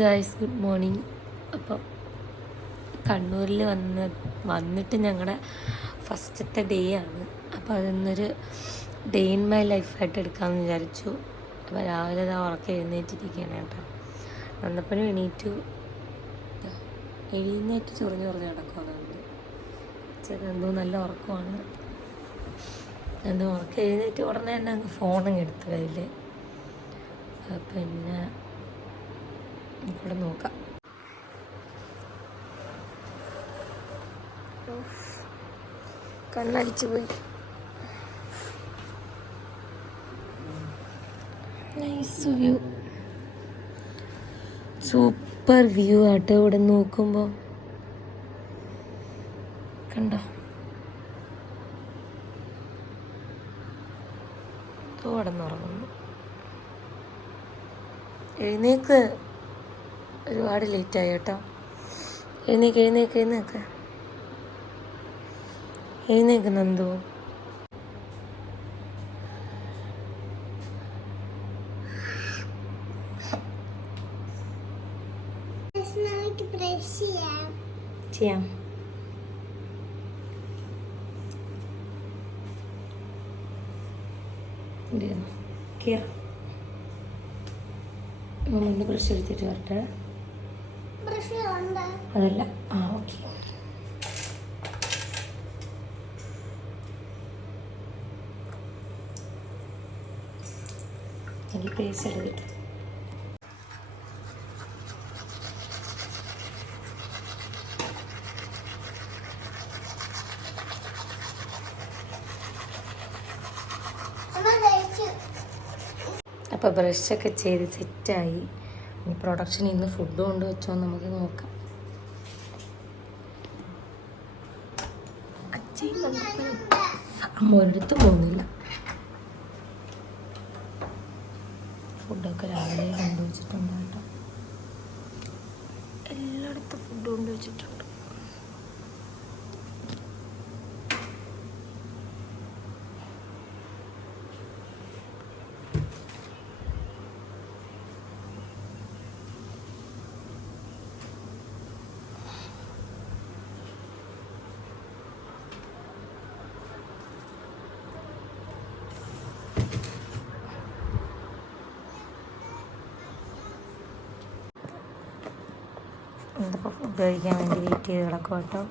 Guys good morning അപ്പം കണ്ണൂരിൽ വന്ന് വന്നിട്ട് ഞങ്ങളുടെ ഫസ്റ്റത്തെ ഡേ ആണ്. അപ്പോൾ അതൊന്നൊരു ഡേ ഇൻ മൈ ലൈഫായിട്ട് എടുക്കാമെന്ന് വിചാരിച്ചു. അപ്പോൾ രാവിലെ ഇതാ ഉറക്കം എഴുന്നേറ്റിരിക്കുകയാണ് കേട്ടോ. വന്നപ്പോഴും എണീറ്റു. എഴുന്നേറ്റ് ചൊറിഞ്ഞ് ചൊറിഞ്ഞ് കിടക്കുവാണ് എന്തോ നല്ല ഉറക്കമാണ്. എന്തോ ഉറക്കം എഴുന്നേറ്റ് ഉടനെ തന്നെ അങ്ങ് ഫോണങ്ങ് എടുത്തു കയ്യിൽ പിന്നെ ഇവിടെ നോക്കാം. കണ്ണടിച്ചു പോയി. നൈസ് വ്യൂ സൂപ്പർ വ്യൂ ആട്ടോ ഇവിടെ നോക്കുമ്പോൾ കണ്ടോ? കിടന്നുറങ്ങുന്നു എഴുന്നേക്ക്. ഒരുപാട് ലേറ്റായി കേട്ടോ. എഴുന്നേക്ക് എഴുന്നേക്ക് എഴുന്നേക്ക്. എഴുന്നേക്ക് നന്ദു. ചെയ്യാം. കേ മുണ്ട് ബ്രഷ് എടുത്തിട്ട് വരട്ടെ. അതല്ല. ആ ഓക്കെ. എനിക്ക് പേസ്റ്റ് എടുത്തിട്ട് അപ്പോൾ ബ്രഷൊക്കെ ചെയ്ത് സെറ്റായി ഇനി പ്രൊഡക്ഷൻ ഇന്ന് ഫുഡ് കൊണ്ട് വെച്ചോ നമുക്ക് നോക്കാം. നന്ദപ്പനും അമ്മ ഒരിടത്ത് പോകുന്നില്ല. ഫുഡൊക്കെ രാവിലെ കൊണ്ടുവച്ചിട്ടുണ്ട് കേട്ടോ എല്ലായിടത്തും ഫുഡ് കൊണ്ടുവച്ചിട്ടുണ്ട്. ഇതിപ്പോൾ ഉപയോഗിക്കാൻ വേണ്ടി വെയിറ്റ് ചെയ്ത് കിടക്കും കേട്ടോ.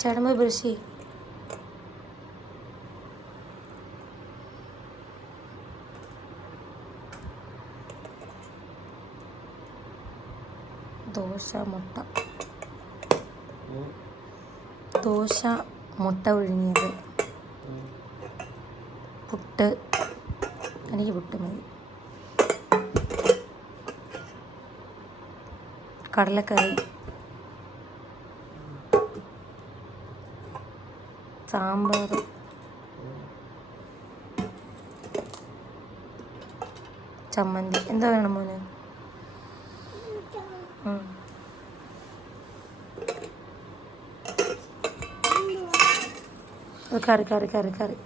ചടമ്പ് ബ്രഷ് ദോശ മുട്ട. ദോശ മുട്ട ഒഴുങ്ങിയത് പുട്ട്. എനിക്ക് പുട്ട് മതി. കടലക്കറി. സാമ്പാർ. ചമ്മന്തി. എന്താ വേണം മോന്? കറി കറി കറി കറി.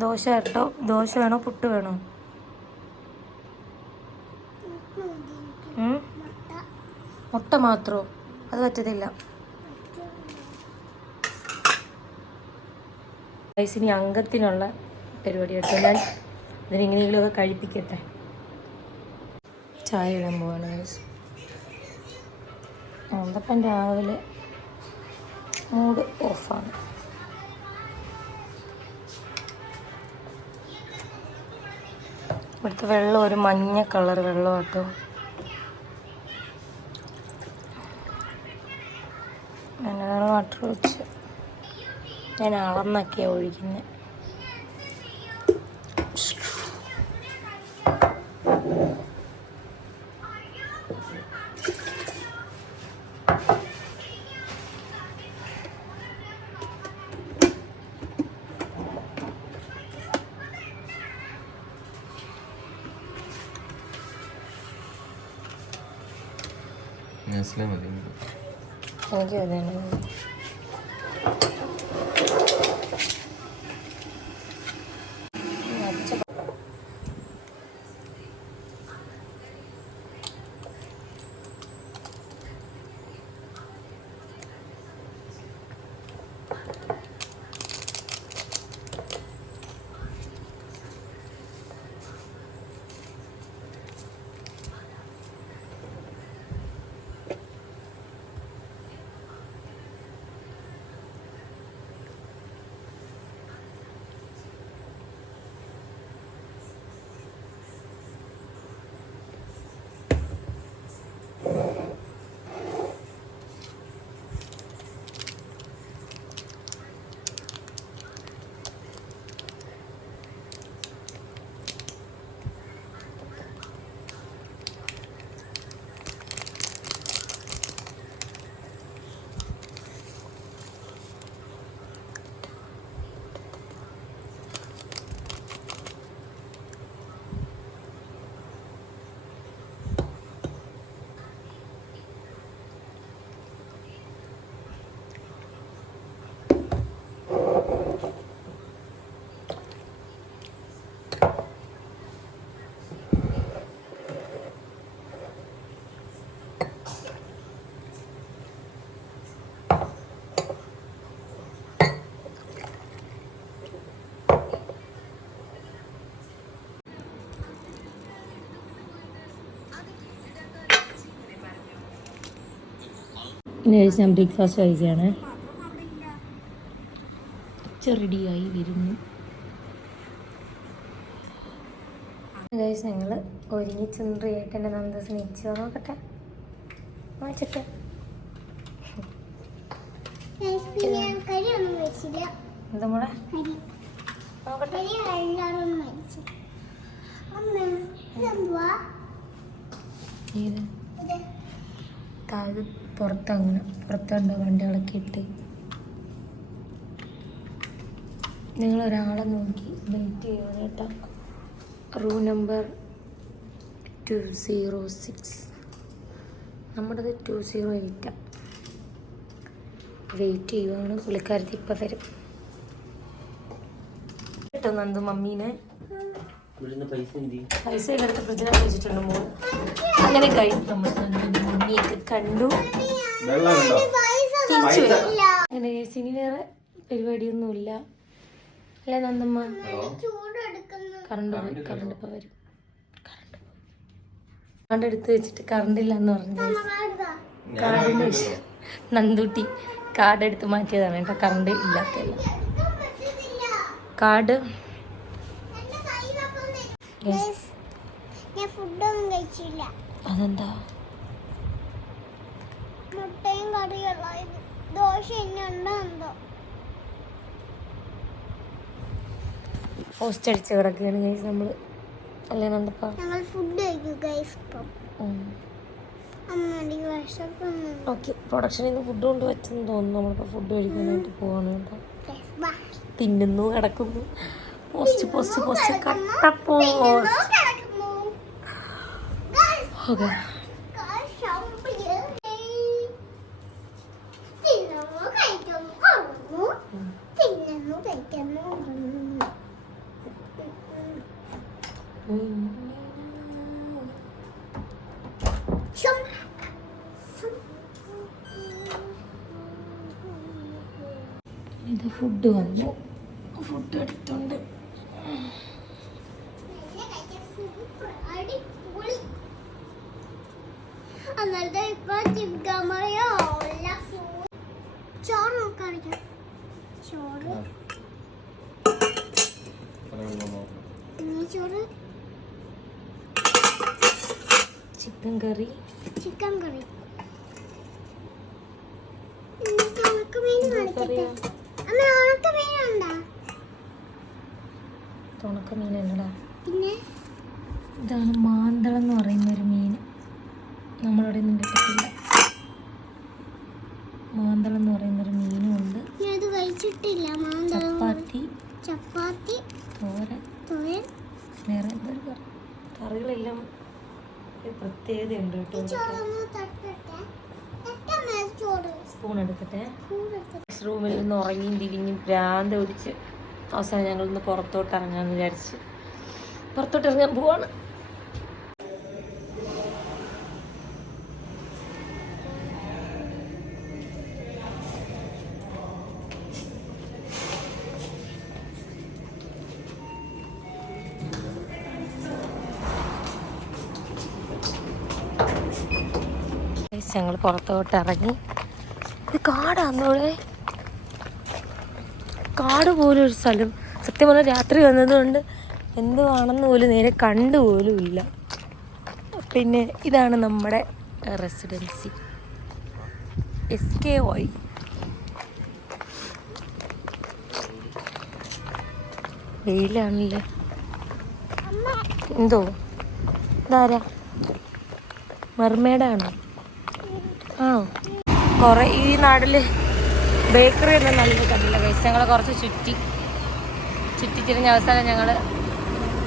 ദോശ കേട്ടോ ദോശ വേണോ? പുട്ട് വേണോ? മുട്ട മാത്രമോ അത് പറ്റത്തില്ല. വയസ്സിനി അംഗത്തിനുള്ള പരിപാടി കേട്ടോ. ഞാൻ ഇതിനെങ്ങനെയെങ്കിലുമൊക്കെ കഴിപ്പിക്കട്ടെ. ചായ ഇടാൻ പോവാണ് ഗൈസ് അന്തപ്പൻ രാവിലെ മൂഡ് ഓഫാണ് ഇവിടുത്തെ വെള്ളം ഒരു മഞ്ഞ കളർ വെള്ളം കേട്ടോ മിനറൽ വാട്ടർ വെച്ച് ഞാൻ അളന്നൊക്കെയാണ് ഒഴിക്കുന്നത് നെസ്ലെ മതി എനിക്ക് അത് കഴിച്ച് ഞാൻ ബ്രേക്ക്ഫാസ്റ്റ് കഴിക്കുകയാണ്. റെഡിയായി വരുന്നു. ഗൈസ് ഞങ്ങൾ ഒരുങ്ങി ചുണ്ടറിയായിട്ട് എന്റെ നന്ദസ് നീച്ചു നോക്കട്ടെ. വായിച്ചിട്ട് എന്താ മോളെ? നോക്കട്ടെ. ഏത്? പുറത്ത് അങ്ങനെ പുറത്തുണ്ട് വണ്ടികളൊക്കെ ഇട്ട് നിങ്ങൾ ഒരാളെ നോക്കി വെയിറ്റ് ചെയ്യണം കേട്ടോ. Room number two zero six നമ്മുടേത് ടു സീറോ എയ്റ്റാണ് വെയിറ്റ് ചെയ്യുവാണ് പുള്ളിക്കാരത്തി ഇപ്പം വരും. കേട്ടോ നന്ദു മമ്മീനെ. പൈസ എടുത്ത് ഫ്രിഡ്ജിനകത്ത് വെച്ചിട്ടുണ്ട് മോൾ. അങ്ങനെ കഴിച്ച് നമ്മൾ മമ്മിയൊക്കെ കണ്ടു. വെള്ളം കണ്ടോ തിരിച്ചു ഇനി വേറെ പരിപാടിയൊന്നുമില്ല. അല്ലേ നന്ദമ്മ? കറണ്ട് പോയി കറണ്ട് ഇപ്പൊ വരും. കറണ്ട് കറണ്ട് എടുത്ത് വെച്ചിട്ട് കറണ്ട് ഇല്ല എന്ന് പറഞ്ഞു കാർഡിന്റെ കാർഡിന്റെ നന്ദൂട്ടി കാർഡ് എടുത്ത് മാറ്റിയതാണ് കേട്ടോ. കറണ്ട് ഇല്ലാത്തല്ല കാർഡ് അതെന്താ? കറിയുള്ളായിരുന്നു ദോശ ഇനി ഉണ്ടോ എന്തോ? പോസ്റ്റ് അടിച്ച് കിടക്കുകയാണ് ഗൈസ് നമ്മൾ അല്ലേ നന്ദപ്പ? ഞങ്ങൾ ഫുഡ് കഴിക്കും ഗൈസ് ഇപ്പം. ഓക്കെ പ്രൊഡക്ഷനിൽ നിന്ന് ഫുഡ് കൊണ്ട് വെച്ചെന്ന് തോന്നുന്നു. നമ്മളിപ്പോൾ ഫുഡ് കഴിക്കാനായിട്ട് പോവാണ് കേട്ടോ. തിന്നുന്നു കിടക്കുന്നു. പോസ്റ്റ് പോസ്റ്റ് പോസ്റ്റ് കട്ടപ്പോ. ഓക്കെ guys, ശമ്പൾ. തിന്നുന്നു, കഴിക്കുന്നു, ഉറങ്ങുന്നു. തിന്നുന്നു, കഴിക്കുന്നു, ഉറങ്ങുന്നു. ശം. ഇത് ഫുഡ് വന്നു. ഫുഡ് എടുത്തുണ്ട്. ചോറ് നമുക്ക് ചോറ്. ഇനി ചോറ്. ചിക്കൻ കറി ചിക്കൻ കറി എന്നിട്ട് ഉണക്കമീൻ കാണിക്കട്ടെ തുണക്ക മീനല്ലടാ പിന്നെ? ഇതാണ് മാന്തളം എന്ന് പറയുന്ന ഒരു മീൻ. നമ്മളവിടെ ഒന്നും കിട്ടത്തില്ല. മാന്തളം എന്ന് പറയുന്ന ഒരു മീനും ഉണ്ട്. ചപ്പാത്തി. ചപ്പാത്തി. തോരൻ. തോരൻ. വേറെ എന്തൊരു കറി? കറികളെല്ലാം പ്രത്യേകതയുണ്ട് കേട്ടോ സ്പൂൺ എടുക്കട്ടെ ചൂടെടുത്ത് റൂമിൽ നിന്ന് ഉറങ്ങിയും തിരിഞ്ഞും ഭ്രാന്ത് പിടിച്ച് അവസാനം ഞങ്ങളൊന്ന് പുറത്തോട്ട് ഇറങ്ങാമെന്ന് വിചാരിച്ച്. പുറത്തോട്ട് ഇറങ്ങാൻ പോവാണ്. ഞങ്ങൾ പുറത്തോട്ട് ഇറങ്ങി. ഇത് കാടാന്നോടെ കാട് പോലും ഒരു സ്ഥലം. സത്യം പറഞ്ഞാൽ രാത്രി വന്നതുകൊണ്ട് എന്തുവാണെന്ന് പോലും നേരെ കണ്ടു പോലുമില്ല ഇല്ല. പിന്നെ ഇതാണ് നമ്മുടെ റെസിഡൻസി. എസ് കെ വൈ വെയിലാണല്ലേ? എന്തോ? ഇതാരാ? മെർമേഡാണോ? ആണോ? കുറേ ഈ നാട്ടിൽ ബേക്കറി ഒന്നും നല്ല കണ്ടില്ല ഗൈസ് ഞങ്ങൾ കുറച്ച് ചുറ്റി ചുറ്റിച്ചിരിഞ്ഞ അവസാനം ഞങ്ങൾ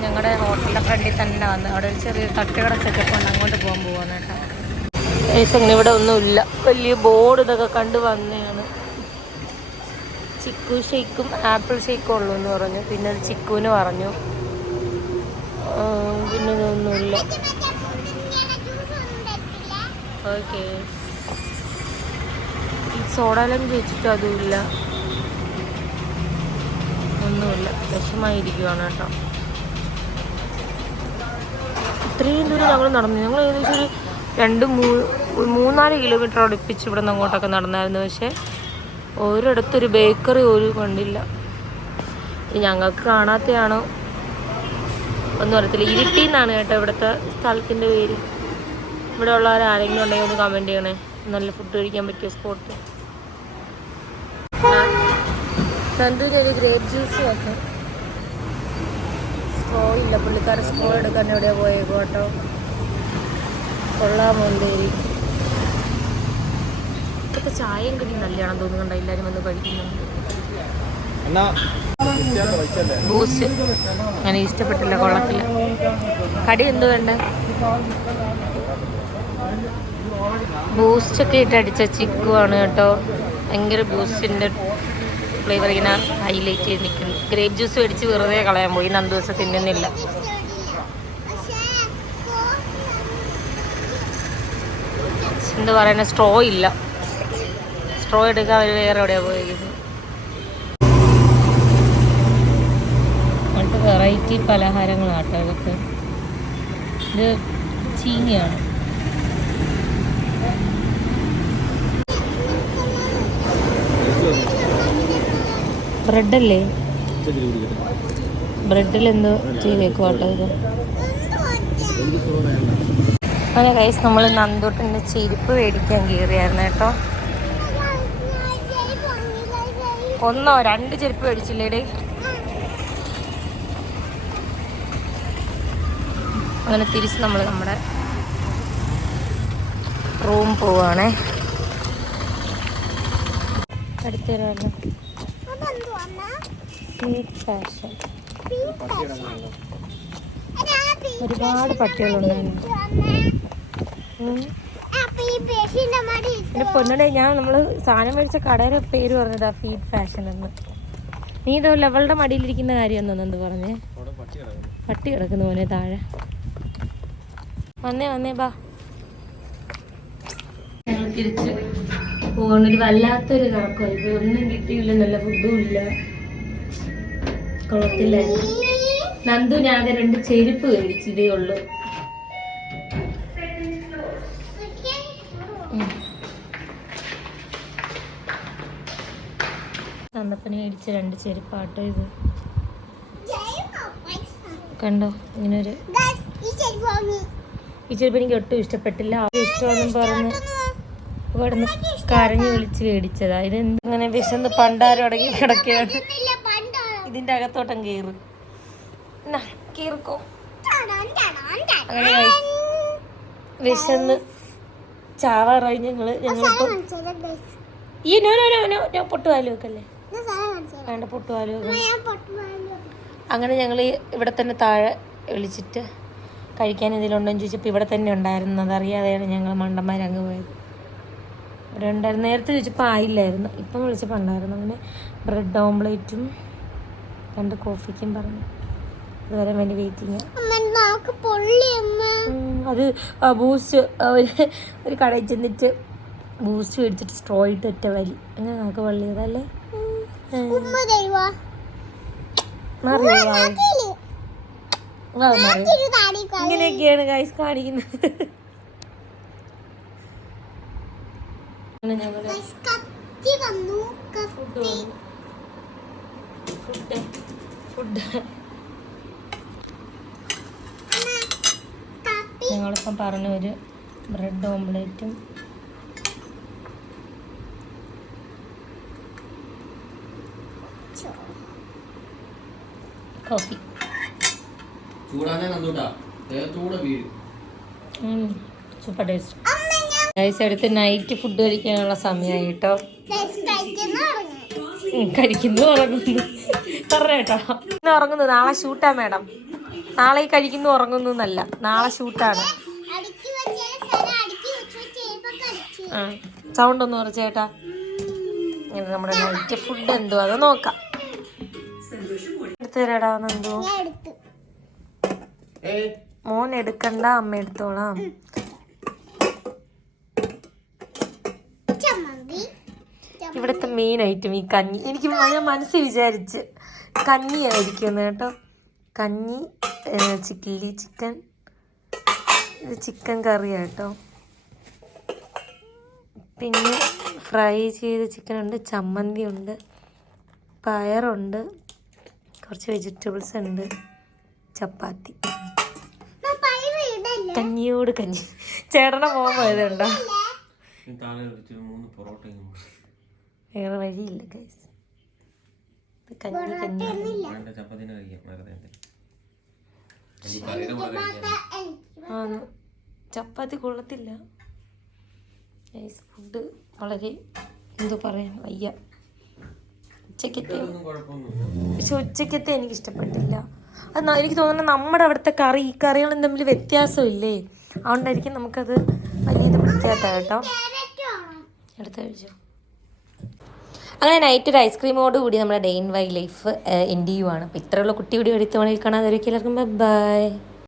ഞങ്ങളുടെ ഹോട്ടലിന്റെ ഫ്രണ്ടിൽ തന്നെ വന്ന് അവിടെ ഒരു ചെറിയ തട്ടുകട സെറ്റപ്പ് ഉണ്ട് അങ്ങോട്ട് പോകാൻ പോവാന്ന് കേട്ടോ. ഗൈസ് അങ്ങനെ ഇവിടെ ഒന്നുമില്ല വലിയ ബോർഡ് ഇതൊക്കെ കണ്ട് വന്നതാണ്. ചിക്കു ഷേക്കും ആപ്പിൾ ഷേക്കും ഉള്ളൂ എന്ന് പറഞ്ഞു. പിന്നെ ഒരു ചിക്കുവിന് പറഞ്ഞു. പിന്നെ ഇതൊന്നുമില്ല. ഓക്കേ സോഡാലം ചോദിച്ചിട്ട് അതുമില്ല. ഒന്നുമില്ല. വിഷമായിരിക്കുവാണ് കേട്ടോ. ഇത്രയും ദൂരം ഞങ്ങൾ നടന്നു. ഞങ്ങൾ ഏകദേശം ഒരു രണ്ട് മൂന്നാൽ കിലോമീറ്റർ അടുപ്പിച്ച് ഇവിടെ നിന്ന് അങ്ങോട്ടൊക്കെ നടന്നായിരുന്നു. പക്ഷേ ഒരിടത്തൊരു ബേക്കറി ഒരു കണ്ടില്ല. ഞങ്ങൾക്ക് കാണാത്തയാണോ ഒന്നും അറിയത്തില്ല. ഇരുട്ടി എന്നാണ് കേട്ടോ ഇവിടുത്തെ സ്ഥലത്തിന്റെ പേര്. ഇവിടെ ഉള്ളവരാരെങ്കിലും ഉണ്ടെങ്കിൽ ഒന്ന് കമന്റ് ചെയ്യണേ. നല്ല ഫുഡ് കഴിക്കാൻ പറ്റിയ സ്പോട്ട് നന്ദുവിന് ഒരു ഗ്രേപ്പ് ജ്യൂസ് വെക്കാം സ്ട്രോ ഇല്ല പുള്ളിക്കാരൻ സ്ട്രോ എടുക്കാൻ എവിടെയാ പോയേ കോട്ടോ. കൊള്ളാൻ ഇതൊക്കെ ചായയും കിട്ടി നല്ലതാണെന്ന് തോന്നുന്നുണ്ട് എല്ലാവരും വന്ന് കഴിക്കുന്നുണ്ട് എന്നാ? ബൂസ്റ്റ്. അങ്ങനെ ഇഷ്ടപ്പെട്ടില്ല കൊള്ളത്തില്ല. കടി എന്ത് വേണ്ട? ബൂസ്റ്റൊക്കെ ഇട്ട് അടിച്ച ചിക്കുവാണ് കേട്ടോ. ഭയങ്കര ബൂസ്റ്റിന്റെ ഫ്ലേവർ ഇങ്ങനെ ഹൈലൈറ്റ് ചെയ്ത് നിൽക്കുന്നു ഗ്രേപ്പ് ജ്യൂസ് മേടിച്ച് വെറുതെ കളയാൻ പോയി. നന്ദു ദിവസം തിന്നുന്നില്ല. എന്താ പറയുന്നത് സ്ട്രോ ഇല്ല. സ്ട്രോ എടുക്കാൻ അവർ വേറെ എവിടെയാ പോയിരിക്കുന്നത്? അങ്ങനത്തെ വെറൈറ്റി പലഹാരങ്ങളാട്ടോ ഇതൊക്കെ. ഇത് ചീനിയാണ്? ബ്രെഡല്ലേ? ബ്രെഡിൽ എന്തോ ചെയ്തേക്കും കേട്ടോ ഇത്. അങ്ങനെ കൈസ് നമ്മൾ നന്ദോട്ടിന്റെ ചെരുപ്പ് മേടിക്കാൻ കയറിയായിരുന്നു കേട്ടോ. ഒന്നോ രണ്ട് ചെരുപ്പ് മേടിച്ചില്ലേടേ? അങ്ങനെ തിരിച്ച് നമ്മൾ നമ്മുടെ റൂം പോവാണേ. അടുത്തരാണ് സ്വീറ്റ് ഫാഷൻ ഒരുപാട് പട്ടികളുണ്ടായിരുന്നു പൊന്നടെ ഞാൻ നമ്മൾ സാധനം മേടിച്ച കടയുടെ പേര് പറഞ്ഞതാ ഫീഡ് ഫാഷൻ എന്ന്. നീ ഇതോ ലെവളുടെ മടിയിലിരിക്കുന്ന കാര്യം എന്ത് പറഞ്ഞേ? പട്ടി കിടക്കുന്നു. പോലെ താഴെ. വന്നേ വന്നേ ബാ. ഞങ്ങൾ തിരിച്ച് പോകണൊരു വല്ലാത്തൊരു കറക്കം ഇത് ഒന്നും കിട്ടിയില്ല നല്ല ഫുഡും ഇല്ല. കൊള്ളത്തില്ലായിരുന്നു നന്ദു ഞാൻ രണ്ട് ചെരുപ്പ് കഴിച്ചതേ ഉള്ളൂ. തന്നപ്പന് മേടിച്ച രണ്ട് ചെരുപ്പാട്ടോ ഇത്. കണ്ടോ? ഇങ്ങനെ ഒരു ഈ ചെരുപ്പ് എനിക്ക് ഒട്ടും ഇഷ്ടപ്പെട്ടില്ല. ഇഷ്ടമാണെന്ന് ഇഷ്ടമാണെന്നും പറഞ്ഞ് ഇവിടെ നിന്ന് കരഞ്ഞു വിളിച്ച് മേടിച്ചതാ. ഇത് ഇങ്ങനെ വിശന്ന് പണ്ടാരം അടങ്ങി കിടക്കുകയാണ്. ഇതിന്റെ അകത്തോട്ടം കീറ്. കീർക്കോ അങ്ങനെ വിശന്ന് ചാവാറായി ഞങ്ങൾ ഞങ്ങളിപ്പോ ഈ no no no no no പൊട്ടുപാൽ വെക്കല്ലേ വേണ്ട പൊട്ടുപാൽ വെക്കണം അങ്ങനെ ഞങ്ങൾ ഇവിടെ തന്നെ താഴെ വിളിച്ചിട്ട് കഴിക്കാൻ എന്ന് ചോദിച്ചപ്പോൾ ഇവിടെ തന്നെ ഉണ്ടായിരുന്നു. അതറിയാതെയാണ് ഞങ്ങൾ മണ്ടന്മാർ അങ്ങ് പോയത്. ഇവിടെ ഉണ്ടായിരുന്നു. നേരത്തെ ചോദിച്ചപ്പോൾ ആയില്ലായിരുന്നു. ഇപ്പം വിളിച്ചപ്പോൾ ഉണ്ടായിരുന്നു. അങ്ങനെ ബ്രെഡ് ഓംലേറ്റും രണ്ട് കോഫിക്കും പറഞ്ഞു. അതുവരെ വേണ്ടി വെയിറ്റിങ് അത് ബൂസ്റ്റ് ഒരു ഒരു കടയിൽ ചെന്നിട്ട് ബൂസ്റ്റ് മേടിച്ചിട്ട് സ്ട്രോ ഇട്ട് ഒറ്റ വലി അങ്ങനെ നമുക്ക് കളി. ഇങ്ങനെയൊക്കെയാണ് ഗൈസ് കാണിക്കുന്നത്. ഫുഡ് ഞങ്ങൾ ഫുഡ് ഫുഡ് ഞങ്ങളിപ്പം പറഞ്ഞ ഒരു ബ്രെഡ് ഓംലേറ്റും കോഫി സൂപ്പർ ടേസ്റ്റ് അടുത്ത് നൈറ്റ് ഫുഡ് കഴിക്കാനുള്ള സമയമായി കേട്ടോ കഴിക്കുന്ന ഉറങ്ങുന്നു. ഇന്ന് ഉറങ്ങുന്നു. നാളെ ഷൂട്ടാ മേഡം. നാളെ ഈ കഴിക്കുന്നു ഉറങ്ങുന്നു എന്നല്ല. നാളെ ഷൂട്ടാണ്. അടുക്കി വെച്ച സ്ഥലം അടുക്കി വെച്ച് വെച്ച് ഇപ്പൊ ആ സൗണ്ട് ഒന്ന് കുറച്ച് ചേട്ടാ ഇങ്ങനെ നമ്മുടെ നൈറ്റ് ഫുഡ് എന്തോ അത് നോക്കാം. എടുത്തു തരാടാ എന്തോ. ഞാൻ എടുത്തു. ഏയ്. മോൻ എടുക്കണ്ട അമ്മ എടുത്തോളാം ചമ്മന്തി ചമ്മ- ഇവിടുത്തെ മെയിൻ ഐറ്റം ഈ കഞ്ഞി. എനിക്ക് ഞാൻ മനസ്സിൽ വിചാരിച്ച് കഞ്ഞി ആയിരിക്കും കേട്ടോ. കഞ്ഞി ചില്ലി ചിക്കൻ ഇത് ചിക്കൻ കറി കേട്ടോ. പിന്നെ ഫ്രൈ ചെയ്ത ചിക്കൻ ഉണ്ട് ചമ്മന്തി ഉണ്ട് പയറുണ്ട് കുറച്ച് വെജിറ്റബിൾസ് ഉണ്ട് ചപ്പാത്തി? കഞ്ഞിയോട് കഞ്ഞി. ചേട്ടനെ പോകാൻ പോയതുണ്ടോ? വേറെ വഴിയില്ല ഗൈസ് കഞ്ഞി കഞ്ഞി. ആന്ന്. ചപ്പാത്തി കൊള്ളത്തില്ല. ഗൈസ് ഫുഡ് വളരെ എന്തോ പറയാൻ വയ്യ. ഉച്ചക്കത്തെ പക്ഷെ ഉച്ചക്കത്തെ എനിക്ക് ഇഷ്ടപ്പെട്ടില്ല. അത് എനിക്ക് തോന്നുന്നു നമ്മുടെ അവിടുത്തെ കറി ഈ കറികളും തമ്മിൽ വ്യത്യാസമില്ലേ? അതുകൊണ്ടായിരിക്കും നമുക്കത് വലിയ ഇത് പിടിക്കാത്ത കേട്ടോ. എടുത്ത് കഴിച്ചോ. അങ്ങനെ നൈറ്റ് ഒരു ഐസ്ക്രീമോട് കൂടി നമ്മുടെ day in why life end ചെയ്യുവാണ്? അപ്പോൾ ഇത്രയുള്ള കുട്ടി കൂടി എടുത്ത് മണിയിൽ എല്ലാവർക്കും ബൈ